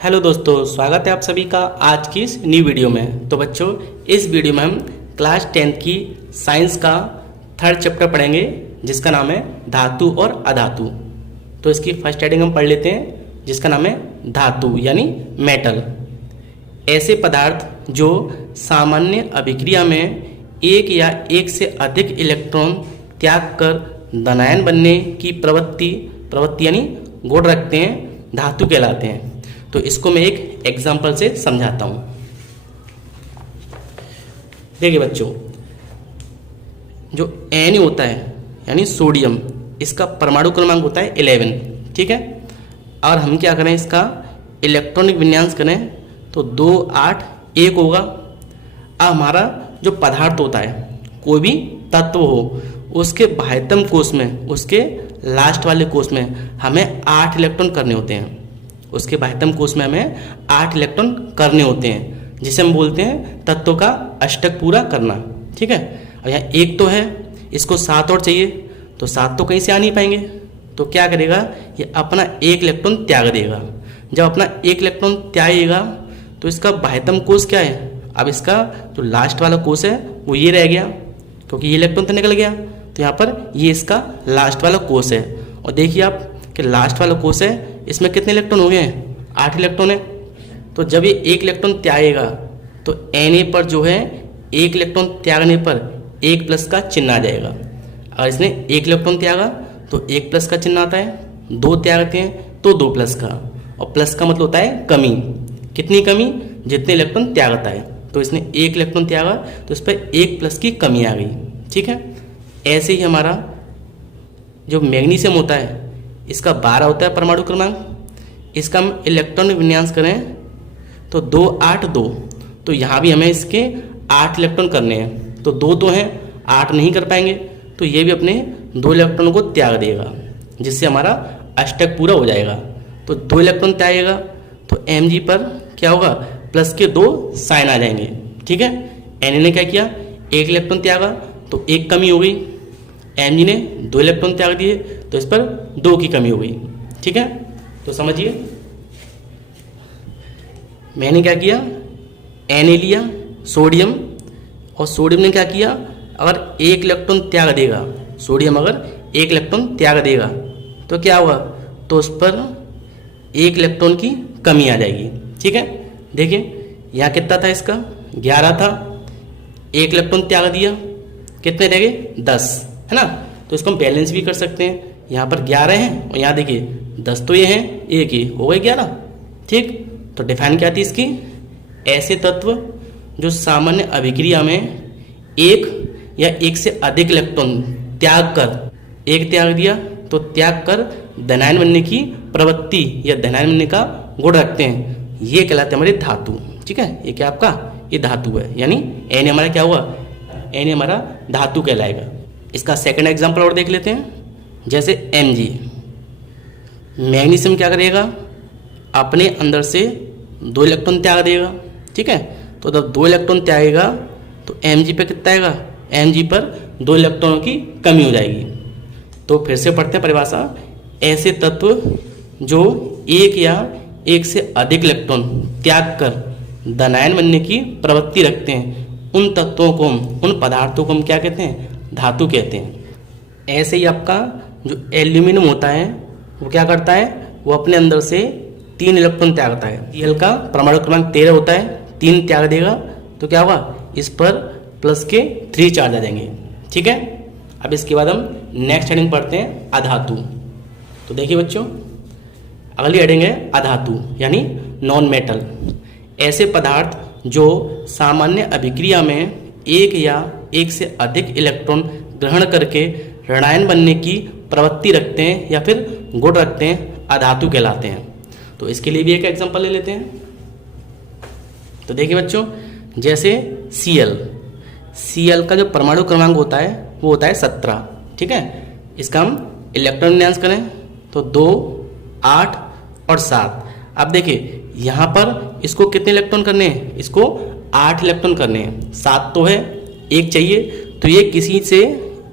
Hello दोस्तों, स्वागत है आप सभी का आज की इस न्यू वीडियो में। तो बच्चों, इस वीडियो में हम क्लास 10th की साइंस का 3rd चैप्टर पढ़ेंगे जिसका नाम है धातु और अधातु। तो इसकी फर्स्ट हेडिंग हम पढ़ लेते हैं जिसका नाम है धातु यानी मेटल। ऐसे पदार्थ जो सामान्य अभिक्रिया में एक या एक से अधिक इलेक्ट्रॉन त्याग कर धनायन बनने की प्रवृत्ति यानी गुण रखते हैं, धातु कहलाते हैं। तो इसको मैं एक एग्जाम्पल से समझाता हूं। देखिए बच्चों, जो Na होता है यानी सोडियम, इसका परमाणु क्रमांक होता है 11, ठीक है। और हम क्या करें, इसका इलेक्ट्रॉनिक विन्यास करें तो 2 8 1 होगा। अब हमारा जो पदार्थ होता है, कोई भी तत्व हो, उसके बाह्यतम कोश में, उसके लास्ट वाले कोश में हमें 8 इलेक्ट्रॉन करने होते हैं। उसके बाह्यतम कोश में हमें 8 इलेक्ट्रॉन करने होते हैं, जिसे हम बोलते हैं तत्व का अष्टक पूरा करना, ठीक है। और यहाँ 1 तो है, इसको 7 और चाहिए, तो 7 तो कहीं से आ नहीं पाएंगे। तो क्या करेगा, ये अपना 1 इलेक्ट्रॉन त्याग देगा। जब अपना 1 इलेक्ट्रॉन त्यागेगा तो इसका बाह्यतम कोश क्या है, अब इसका जो लास्ट वाला कोश है वो ये रह गया, क्योंकि ये इलेक्ट्रॉन तो निकल गया। तो यहाँ पर ये इसका लास्ट वाला कोश है। और देखिए आप कि लास्ट वाला कोश है, इसमें कितने इलेक्ट्रॉन हो गए हैं, 8 इलेक्ट्रॉन है। तो जब ये 1 इलेक्ट्रॉन त्यागेगा तो Na पर जो है 1 इलेक्ट्रॉन त्यागने पर 1 प्लस का चिन्ह आ जाएगा। और इसने 1 इलेक्ट्रॉन त्यागा तो 1 प्लस का चिन्ह आता है, 2 त्यागते हैं तो 2 प्लस का। और प्लस का मतलब होता है कमी। कितनी कमी, जितने इलेक्ट्रॉन त्यागता है। तो इसने 1 इलेक्ट्रॉन त्यागा तो इस पर 1 प्लस की कमी आ गई, ठीक है। ऐसे ही हमारा जो मैग्नीशियम होता है, इसका 12 होता है परमाणु क्रमांक। इसका हम इलेक्ट्रॉन विन्यास करें तो 2 8 2, तो यहाँ भी हमें इसके 8 इलेक्ट्रॉन करने हैं। तो 2 हैं, 8 नहीं कर पाएंगे, तो ये भी अपने 2 इलेक्ट्रॉनों को त्याग देगा, जिससे हमारा अष्टक पूरा हो जाएगा। तो 2 इलेक्ट्रॉन त्यागेगा तो Mg पर क्या होगा, प्लस के 2 साइन आ जाएंगे, ठीक है। Na ने क्या किया, 1 इलेक्ट्रॉन त्यागा तो 1 कमी हो गई। Mg ने 2 इलेक्ट्रॉन त्याग दिए तो इस पर 2 की कमी हो गई, ठीक है। तो समझिए, मैंने क्या किया, Na लिया सोडियम, और सोडियम ने क्या किया, अगर 1 इलेक्ट्रॉन त्याग देगा, सोडियम अगर 1 इलेक्ट्रॉन त्याग देगा तो क्या होगा, तो उस पर 1 इलेक्ट्रॉन की कमी आ जाएगी, ठीक है। देखिए यहाँ कितना था, इसका 11 था, 1 इलेक्ट्रॉन त्याग दिया, कितने रह गए, 10, है ना। तो इसको हम बैलेंस भी कर सकते हैं। यहाँ पर 11 हैं और यहाँ देखिए 10 तो ये हैं, 1 ही हो गए 11, ठीक। तो डिफाइन क्या थी इसकी, ऐसे तत्व जो सामान्य अभिक्रिया में 1 या 1 से अधिक इलेक्ट्रॉन त्याग कर, 1 त्याग दिया तो त्याग कर धनायन बनने की प्रवृत्ति या धनायन बनने का गुण रखते हैं, ये कहलाते हैं हमारे धातु, ठीक है। ये क्या आपका, ये धातु है, यानी Na हमारा क्या हुआ, Na हमारा धातु कहलाएगा। इसका सेकंड एग्जांपल और देख लेते हैं। जैसे Mg, मैग्नीशियम क्या करेगा, अपने अंदर से 2 इलेक्ट्रॉन त्याग देगा, ठीक है। तो जब 2 इलेक्ट्रॉन त्यागेगा तो Mg पे कितना आएगा, Mg पर 2 इलेक्ट्रॉनों की कमी हो जाएगी। तो फिर से पढ़ते हैं परिभाषा, ऐसे तत्व जो 1 या 1 से अधिक इलेक्ट्रॉन त्याग कर धनायन बनने की प्रवृत्ति रखते हैं, उन तत्वों को, उन पदार्थों को हम क्या कहते हैं, धातु कहते हैं। ऐसे ही आपका जो एल्यूमिनियम होता है वो क्या करता है, वो अपने अंदर से 3 इलेक्ट्रॉन त्यागता है। Cl का परमाणु क्रमांक 13 होता है, 3 त्याग देगा तो क्या होगा, इस पर प्लस के 3 चार्ज आ जाएंगे, ठीक है। अब इसके बाद हम नेक्स्ट हेडिंग पढ़ते हैं, अधातु। तो देखिए बच्चों, अगली हेडिंग है अधातु यानी नॉन मेटल। ऐसे पदार्थ जो सामान्य अभिक्रिया में 1 या 1 से अधिक इलेक्ट्रॉन ग्रहण करके ऋणायन बनने की प्रवृत्ति रखते हैं या फिर गुण रखते हैं, अधातु कहलाते हैं। तो इसके लिए भी एक एग्जांपल ले लेते हैं। तो देखिए बच्चों, जैसे Cl का जो परमाणु क्रमांक होता है वो होता है 17, ठीक है। इसका हम इलेक्ट्रॉन विन्यास करें तो 2 8 और 7। अब देखिए यहाँ पर इसको कितने इलेक्ट्रॉन करने हैं, इसको 8 इलेक्ट्रॉन करने हैं, 7 तो है, 1 चाहिए, तो ये किसी से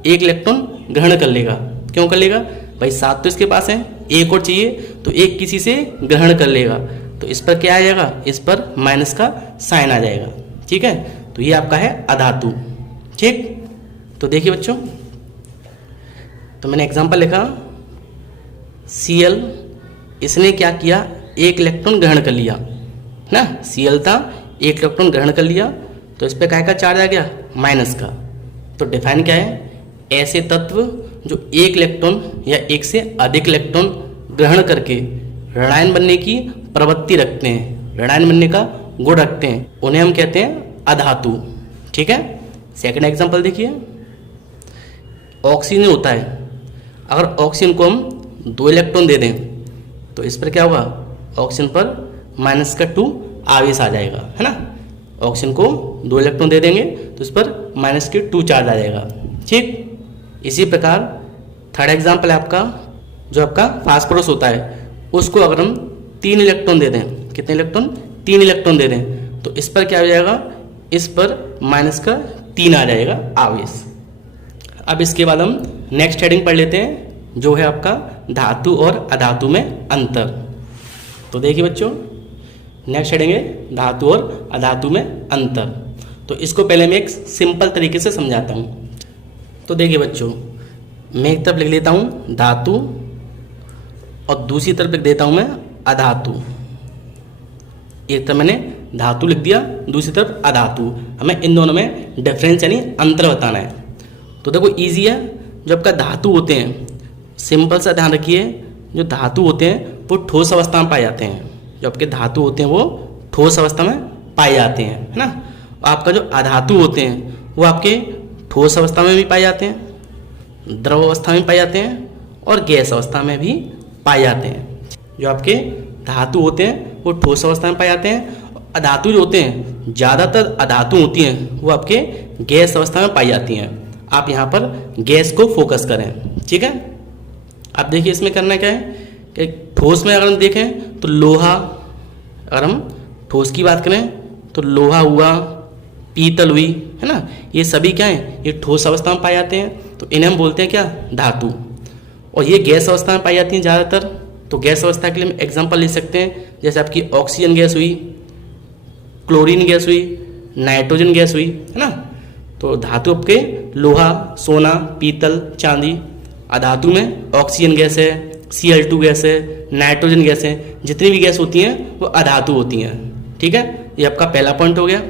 1 इलेक्ट्रॉन ग्रहण कर लेगा। क्यों कर लेगा भाई, 7 तो इसके पास है, 1 और चाहिए तो 1 किसी से ग्रहण कर लेगा। तो इस पर क्या आ जाएगा, इस पर माइनस का साइन आ जाएगा। ठीक है, तो ये आपका है अधातु। ठीक, तो देखिए बच्चों, तो मैंने एग्जांपल लिखा Cl, इसने क्या किया, एक इलेक्ट्रॉन ग्रहण कर लिया ना, Cl था, एक इलेक्ट्रॉन ग्रहण कर लिया, तो इस पर काय का चार्ज आ गया, माइनस का। तो डिफाइन क्या है, ऐसे तत्व जो एक इलेक्ट्रॉन या एक से अधिक इलेक्ट्रॉन ग्रहण करके ऋणायन बनने की प्रवृत्ति रखते हैं, ऋणायन बनने का गुण रखते हैं, उन्हें हम कहते हैं अधातु। ठीक है, सेकंड एग्जांपल देखिए, ऑक्सीजन होता है, अगर ऑक्सीजन को हम 2 इलेक्ट्रॉन दे दें तो इस पर क्या होगा, ऑक्सीजन पर -2 आवेश आ जाएगा, है ना। ऑक्सीजन को 2 इलेक्ट्रॉन दे देंगे तो इस पर -2 चार्ज आ जाएगा। ठीक, इसी प्रकार थर्ड एग्जांपल है आपका, जो आपका फास्फोरस होता है, उसको अगर हम 3 इलेक्ट्रॉन दे दें, कितने इलेक्ट्रॉन, 3 इलेक्ट्रॉन दे दें, तो इस पर क्या हो जाएगा, इस पर -3 आ जाएगा आवेश। अब इसके बाद हम नेक्स्ट हेडिंग पढ़ लेते हैं, जो है आपका धातु और अधातु में अंतर। तो देखिए बच्चों, नेक्स्ट हेडिंग है धातु और अधातु में अंतर। तो इसको पहले मैं एक सिंपल तरीके से समझाता हूँ। तो देखिए बच्चों, मैं एक तरफ लिख लेता हूँ धातु और दूसरी तरफ लिख देता हूँ मैं अधातु। एक तरफ मैंने धातु लिख दिया, दूसरी तरफ अधातु। हमें इन दोनों में डिफरेंस यानी अंतर बताना है। तो देखो इजी है, जो आपका धातु होते हैं, सिंपल सा ध्यान रखिए, जो धातु होते हैं वो ठोस अवस्था में पाए जाते हैं। जो आपके धातु होते हैं वो ठोस अवस्था में पाए जाते हैं, है ना। आपका जो अधातु होते हैं वो आपके ठोस अवस्था में भी पाए जाते हैं, द्रव अवस्था में पाए जाते हैं और गैस अवस्था में भी पाए जाते हैं। जो आपके धातु होते हैं वो ठोस अवस्था में पाए जाते हैं। अधातु जो होते हैं, ज़्यादातर अधातु होती हैं वो आपके गैस अवस्था में पाई जाती हैं। आप यहाँ पर गैस को फोकस करें, ठीक है। अब देखिए इसमें करना क्या है कि ठोस में अगर हम देखें तो लोहा, अगर हम ठोस की बात करें तो लोहा हुआ, पीतल हुई, है ना, ये सभी क्या हैं, ये ठोस अवस्था में पाए जाते हैं। तो इन्हें हम बोलते हैं क्या, धातु। और ये गैस अवस्था में पाई जाती हैं ज़्यादातर। तो गैस अवस्था के लिए हम एग्जांपल ले सकते हैं, जैसे आपकी ऑक्सीजन गैस हुई, क्लोरीन गैस हुई, नाइट्रोजन गैस हुई, है ना। तो धातु आपके लोहा, सोना, पीतल, चांदी। अधातु में ऑक्सीजन गैस है, Cl2 गैस है, नाइट्रोजन गैस है, जितनी भी गैस होती हैं वो अधातु होती हैं, ठीक है। ये आपका पहला पॉइंट हो गया।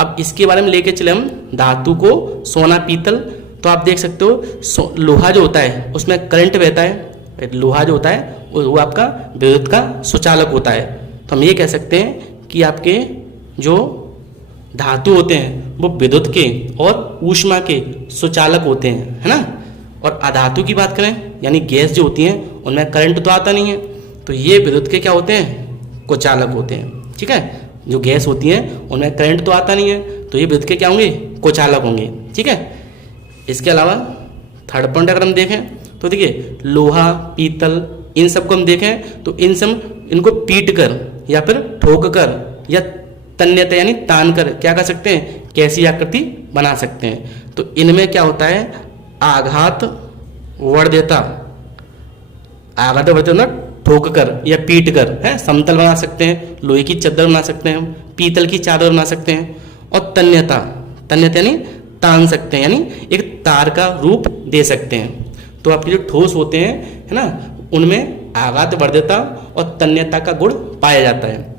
अब इसके बारे में लेके चले हम धातु को, सोना, पीतल। तो आप देख सकते हो लोहा जो होता है उसमें करंट बहता है। लोहा जो होता है वो आपका विद्युत का सुचालक होता है। तो हम ये कह सकते हैं कि आपके जो धातु होते हैं वो विद्युत के और ऊष्मा के सुचालक होते हैं, है ना। और अधातु की बात करें यानी गैस जो होती हैं उनमें करंट तो आता नहीं है, तो ये विद्युत के क्या होते हैं, कुचालक होते हैं, ठीक है। जो गैस होती हैं उनमें करंट तो आता नहीं है, तो ये विद्युत के क्या होंगे, कुचालक होंगे, ठीक है। इसके अलावा थर्ड पॉइंट अगर हम देखें तो देखिए लोहा, पीतल, इन सबको हम देखें तो इनको पीट कर या फिर ठोक कर या तन्यता यानी तान कर क्या कर सकते हैं, कैसी आकृति बना सकते हैं। तो इनमें क्या होता है, आघात वर्ध्यता, आघात वर्ध्यता ठोक कर या पीट कर, है, समतल बना सकते हैं, लोहे की चादर बना सकते हैं, पीतल की चादर बना सकते हैं। और तन्यता, तन्यता यानी तान सकते हैं, यानी एक तार का रूप दे सकते हैं। तो आपके जो ठोस होते हैं, है ना, उनमें आघात वर्ध्यता और तन्यता का गुण पाया जाता है।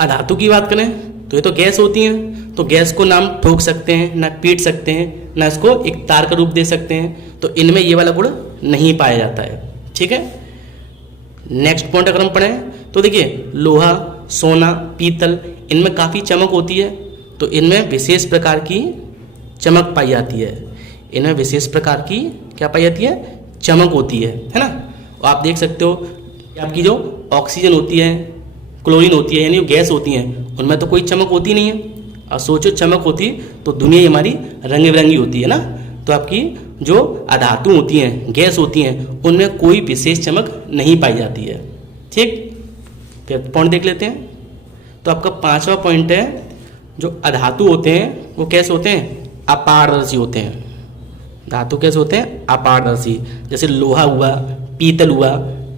अधातु की बात करें तो ये तो गैस होती हैं, तो गैस को ना हम ठोक सकते हैं, ना पीट सकते हैं, ना इसको एक तार का रूप दे सकते हैं। तो इनमें ये वाला गुण नहीं पाया जाता है, ठीक है। नेक्स्ट पॉइंट अगर हम पढ़ें तो देखिए लोहा, सोना, पीतल, इनमें काफ़ी चमक होती है। तो इनमें विशेष प्रकार की चमक पाई जाती है। इनमें विशेष प्रकार की क्या पाई जाती है, चमक होती है ना। और आप देख सकते हो कि आपकी जो ऑक्सीजन होती है, क्लोरीन होती है, यानी जो गैस होती हैं, उनमें तो कोई चमक होती नहीं है। और सोचो चमक होती तो दुनिया हमारी रंग बिरंगी होती है ना। तो आपकी जो अधातु होती हैं, गैस होती हैं, उनमें कोई विशेष चमक नहीं पाई जाती है, ठीक। फिर पॉइंट देख लेते हैं। तो आपका पांचवा पॉइंट है, जो अधातु होते हैं वो कैसे होते हैं, अपारदर्शी होते हैं। धातु कैसे होते हैं, अपारदर्शी। जैसे लोहा हुआ, पीतल हुआ,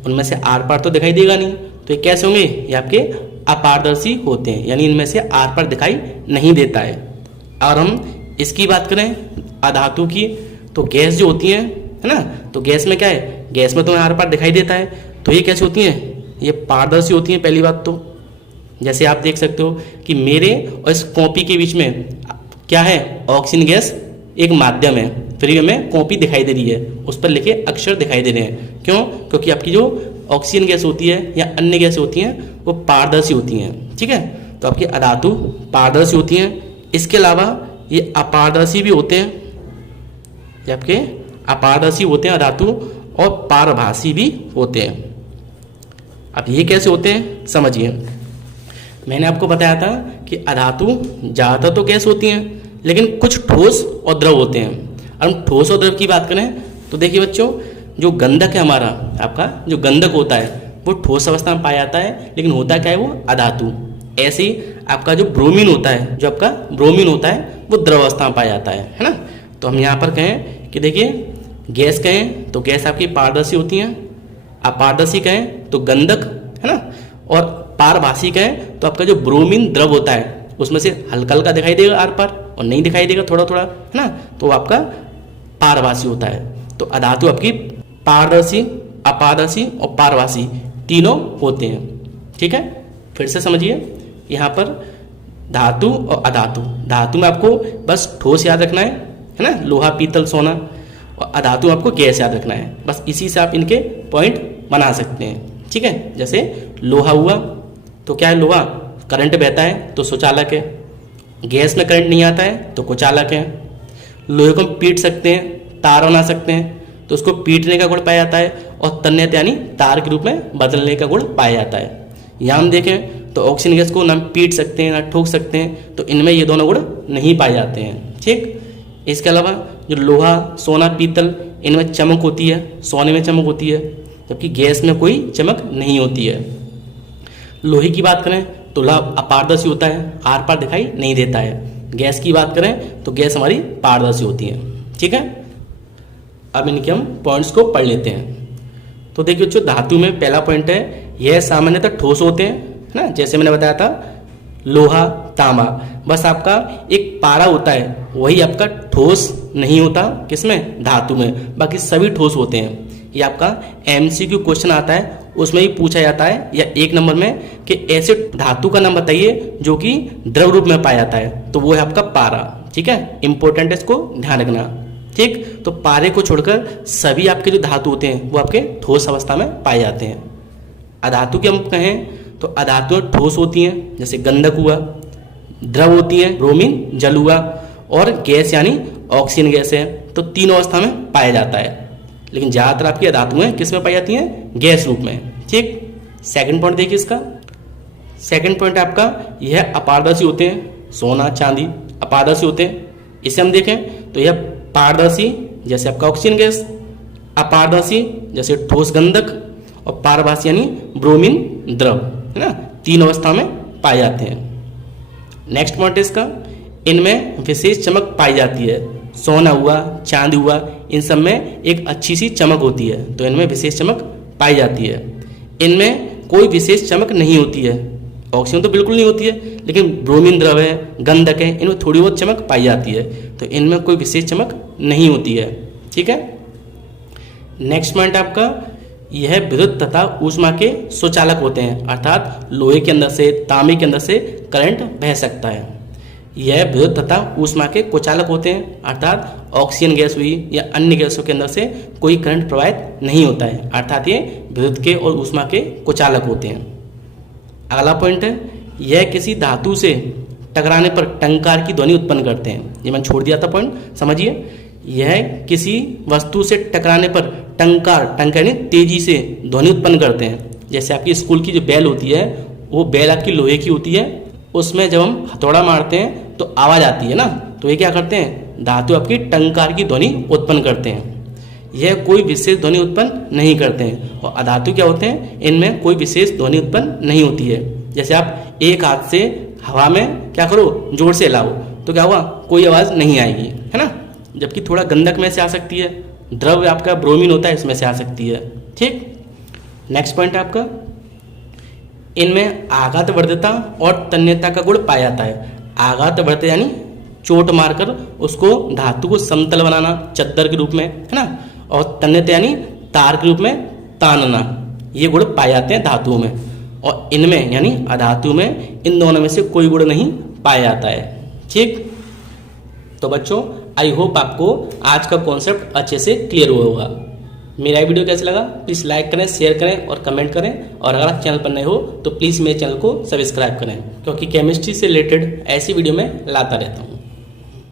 उनमें से आर पार तो दिखाई देगा नहीं, तो ये कैसे होंगे, ये आपके अपारदर्शी होते हैं, यानी इनमें से आर पार दिखाई नहीं देता है। और हम इसकी बात करें अधातु की, तो गैस जो होती है ना, तो गैस में क्या है, गैस में तो आर पार दिखाई देता है, तो ये कैसे होती हैं, ये पारदर्शी होती हैं। पहली बात तो जैसे आप देख सकते हो कि मेरे और इस कॉपी के बीच में क्या है, ऑक्सीजन गैस एक माध्यम है, फिर हमें कॉपी दिखाई दे रही है, उस पर लिखे अक्षर दिखाई दे रहे हैं। क्यों, क्योंकि आपकी जो ऑक्सीजन गैस होती है या अन्य गैस होती हैं वो पारदर्शी होती हैं। ठीक है, तो आपकी अधातु पारदर्शी होती हैं। इसके अलावा ये अपारदर्शी भी होते हैं, ये आपके अपारदर्शी होते हैं अधातु, और पारभासी भी होते हैं। अब ये कैसे होते हैं समझिए। मैंने आपको बताया था कि अधातु ज़्यादातर तो गैस होती हैं, लेकिन कुछ ठोस और द्रव होते हैं। अब हम ठोस और द्रव की बात करें तो देखिए बच्चों, जो गंधक है हमारा, आपका जो गंधक होता है वो ठोस अवस्था में पाया जाता है, लेकिन होता क्या है, वो अधातु। ऐसे ही आपका जो ब्रोमीन होता है, जो आपका ब्रोमीन होता है वो द्रव अवस्था में पाया जाता है ना। तो हम यहाँ पर कहें कि देखिए गैस कहें तो गैस आपकी पारदर्शी होती हैं, अपारदर्शी कहें तो गंधक है ना, और पारभासी कहें तो आपका जो ब्रोमीन द्रव होता है उसमें से हल्का हल्का दिखाई देगा आर पार, और नहीं दिखाई देगा थोड़ा थोड़ा, है ना, तो आपका पारभासी होता है। तो अधातु आपकी पारदर्शी, अपारदर्शी और पारभासी तीनों होते हैं। ठीक है, फिर से समझिए, यहाँ पर धातु और अधातु, धातु में आपको बस ठोस याद रखना है ना, लोहा पीतल सोना, और अधातु आपको गैस याद रखना है। बस इसी से आप इनके पॉइंट बना सकते हैं। ठीक है, जैसे लोहा हुआ तो क्या है, लोहा करंट बहता है तो सुचालक है, गैस में करंट नहीं आता है तो कुचालक है। लोहे को हम पीट सकते हैं, तार बना सकते हैं, तो उसको पीटने का गुण पाया जाता है, और तन्यत यानी तार के रूप में बदलने का गुण पाया जाता है। यहाँ हम देखें तो ऑक्सीजन गैस को ना पीट सकते हैं ना ठोक सकते हैं, तो इनमें ये दोनों गुण नहीं पाए जाते हैं। ठीक, इसके अलावा जो लोहा सोना पीतल, इनमें चमक होती है, सोने में चमक होती है, जबकि गैस में कोई चमक नहीं होती है। लोहे की बात करें तो लोहा अपारदर्शी होता है, आर पार दिखाई नहीं देता है। गैस की बात करें तो गैस हमारी पारदर्शी होती है। ठीक है, अब इनके हम पॉइंट्स को पढ़ लेते हैं। तो देखिए बच्चों, धातु में पहला पॉइंट है, यह सामान्यतः ठोस होते हैं, है ना, जैसे मैंने बताया था लोहा तांबा, बस आपका एक पारा होता है, वही आपका ठोस नहीं होता, किसमें, धातु में, बाकी सभी ठोस होते हैं। ये आपका MCQ क्वेश्चन आता है, उसमें ही पूछा जाता है, या 1 नंबर में कि ऐसे धातु का नाम बताइए जो कि द्रव रूप में पाया जाता है, तो वो है आपका पारा। ठीक है, इंपॉर्टेंट है, इसको ध्यान रखना। ठीक, तो पारे को छोड़कर सभी आपके जो धातु होते हैं वो आपके ठोस अवस्था में पाए जाते हैं। अधातु के हम कहें तो अधातु ठोस होती हैं, जैसे गंधक हुआ, द्रव होती है ब्रोमीन जल हुआ, और गैस यानी ऑक्सीजन गैस है, तो तीनों अवस्था में पाया जाता है। लेकिन ज़्यादातर आपकी अधातुएं किस में पाई जाती हैं, गैस रूप में। ठीक, सेकंड पॉइंट देखिए इसका, सेकंड पॉइंट आपका यह अपारदर्शी होते हैं, सोना चांदी अपारदर्शी होते हैं। इसे हम देखें तो यह पारदर्शी जैसे आपका ऑक्सीजन गैस, अपारदर्शी जैसे ठोस गंधक, और पारभासी यानी ब्रोमीन द्रव, है ना, तीन अवस्था में पाए जाते हैं। नेक्स्ट पॉइंट इसका, इनमें विशेष चमक पाई जाती है, सोना हुआ चांदी हुआ, इन सब में एक अच्छी सी चमक होती है, तो इनमें विशेष चमक पाई जाती है। इनमें कोई विशेष चमक नहीं होती है, ऑक्सीजन तो बिल्कुल नहीं होती है, लेकिन ब्रोमीन द्रव है, गंधक है, इनमें थोड़ी बहुत चमक पाई जाती है, तो इनमें कोई विशेष चमक नहीं होती है। ठीक है, नेक्स्ट पॉइंट आपका, यह विद्युत तथा ऊष्मा के सुचालक होते हैं, अर्थात लोहे के अंदर से, तांबे के अंदर से करंट बह सकता है। यह विद्युत तथा ऊष्मा के कुचालक होते हैं, अर्थात ऑक्सीजन गैस हुई या अन्य गैसों के अंदर से कोई करंट प्रवाहित नहीं होता है, अर्थात ये विद्युत के और ऊष्मा के कुचालक होते हैं। अगला पॉइंट है, यह किसी धातु से टकराने पर टंकार की ध्वनि उत्पन्न करते हैं। ये मैंने छोड़ दिया था पॉइंट, समझिए। यह किसी वस्तु से टकराने पर टंकार, टंकार यानी तेजी से ध्वनि उत्पन्न करते हैं। जैसे आपकी स्कूल की जो बेल होती है, वो बेल आपकी लोहे की होती है, उसमें जब हम हथौड़ा मारते हैं तो आवाज़ आती है ना, तो ये क्या करते हैं, धातु आपकी टंकार की ध्वनि उत्पन्न करते हैं। यह कोई विशेष ध्वनि उत्पन्न नहीं करते हैं। और अधातु क्या होते हैं, इनमें कोई विशेष ध्वनि उत्पन्न नहीं होती है। जैसे आप एक हाथ से हवा में क्या करो, जोर से हिलाओ, तो क्या हुआ, कोई आवाज़ नहीं आएगी, है ना। जबकि थोड़ा गंधक में से आ सकती है, द्रव आपका ब्रोमीन होता है, इसमें से आ सकती है। ठीक, नेक्स्ट पॉइंट आपका, इनमें आघात वर्धता और तन्यता का गुण पाया जाता है। आघात वर्धता यानी चोट मारकर उसको धातु को समतल बनाना चद्दर के रूप में, है ना, और तन्यता यानी तार के रूप में तानना, ये गुण पाए जाते हैं धातुओं में। और इनमें यानी अधातु में इन दोनों में से कोई गुण नहीं पाया जाता है। ठीक, तो बच्चों आई होप आपको आज का कॉन्सेप्ट अच्छे से क्लियर हुआ होगा। मेरा वीडियो कैसा लगा प्लीज़ लाइक करें, शेयर करें और कमेंट करें। और अगर आप चैनल पर नए हो तो प्लीज़ मेरे चैनल को सब्सक्राइब करें, क्योंकि केमिस्ट्री से रिलेटेड ऐसी वीडियो मैं लाता रहता हूँ।